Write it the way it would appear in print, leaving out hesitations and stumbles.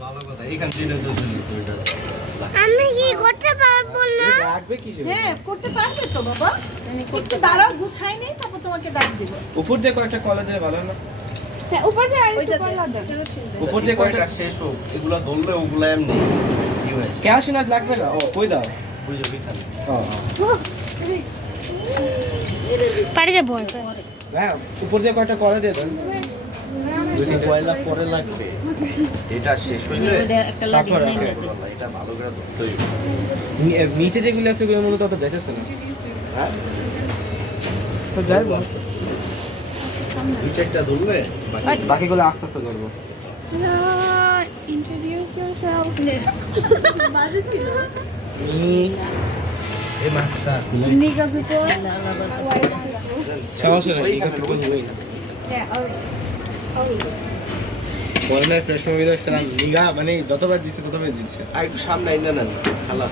ভালো কথা এইখান থেকে দুইটা আমি কি করতে পারবো না? রাখবে কি সে হ্যাঁ করতে পারবে তো বাবা করতে দাঁড়াও গুছাই নেই তারপর তোমাকে ডাক দিব উপর দিয়ে কয়েকটা কলা দিলে ভালো না হ্যাঁ উপর দিয়ে আর একটু ওইটা কলা দেন। উপর দিয়ে কয়েকটা শেষ হোক এগুলা ধরলে ওগুলা এমনি কি হয় কেরোসিন আজ লাগবে না ও কই দাও বুঝে বিখান পারে যাবো হ্যাঁ উপর দিয়ে কয়েকটা কলা দিয়ে দেন দুইটা কয়লা পরে লাগবে এটা শেষ হইলে তারপর এটা ভালো করে ধরতে হইবে নিচে যেগুলো আছে ওগুলো মূলত অত যাইতেছে না হ্যাঁ তো যাইবো দুই চারটা ধরলে বাকিগুলো আস্তে আস্তে করবো ইন্ট্রোডিউস ইয়োরসেলফ। বাজে ছিল। এই মাছটা নিগা ভিতর সমস্যা নেই ঠিক আছে বললে ফ্রেশ মুভি দেখছিলাম লিগা মানে যতবার জিতছে ততবার জিতছে আর একটু সামনে আইনা নেন খালা